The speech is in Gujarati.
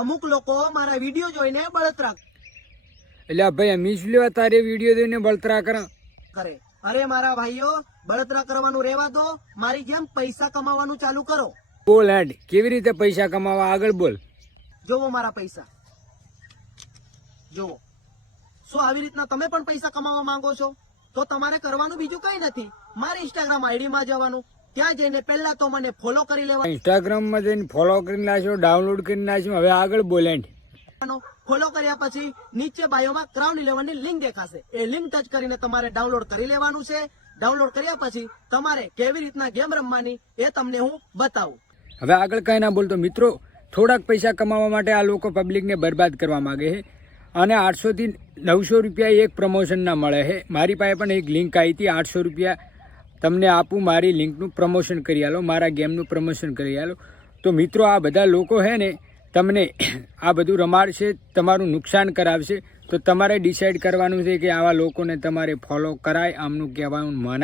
અમુક લોકો મારા વિડીયો જોઈને બળતરા એટલે ભાઈ અમી શું લેવા તારે વિડીયો જોઈને બળતરા કરે? અરે મારા ભાઈઓ, બળતરા કરવાનું રહેવા દો, મારી જેમ પૈસા કમાવાનું ચાલુ કરો. બોલ હેડ, કેવી રીતે પૈસા કમાવા આગળ બોલ. જોવો મારા પૈસા, જોવો. શું આવી રીતના તમે પણ પૈસા કમાવા માંગો છો? તો તમારે કરવાનું બીજું કઈ નથી, મારી ઇન્સ્ટાગ્રામ આઈડી માં જવાનું. ત્યાં જઈને પહેલા તો મને ફોલો કરી લેવાનું. ઇન્સ્ટાગ્રામ માં જઈને ફોલો કરી નાખ્યો, ડાઉનલોડ કરી નાખ્યો. હવે આગળ બોલ હેડ. ફોલો કર્યા પછી નીચે બાયોમાં ક્રાઉન 11 ની લિંક દેખાશે. એ લિંક ટચ કરીને તમારે ડાઉનલોડ કરી લેવાનું છે. ડાઉનલોડ કર્યા પછી તમારે કેવી રીતના ગેમ રમવાની એ તમને હું બતાવું. હવે આગળ કઈ ના બોલતો. મિત્રો, થોડાક પૈસા કમાવા માટે આ લોકો પબ્લિકને બરબાદ કરવા માંગે છે અને 800 થી 900 રૂપિયા એક પ્રમોશનના મળે છે. મારી પાસે પણ એક લિંક આવી હતી, 800 રૂપિયા તમને આપું, મારી લિંકનું પ્રમોશન કરી આલો, મારા ગેમનું પ્રમોશન કરી આલો. તો મિત્રો, આ બધા લોકો છે ને તમને આ બધું રમાડશે, તમારું નુકસાન કરાવશે. તો તમારે ડિસાઈડ કરવાનું છે કે આવા લોકોને તમારે ફોલો કરાય, આમનું કહેવાનું મનાય.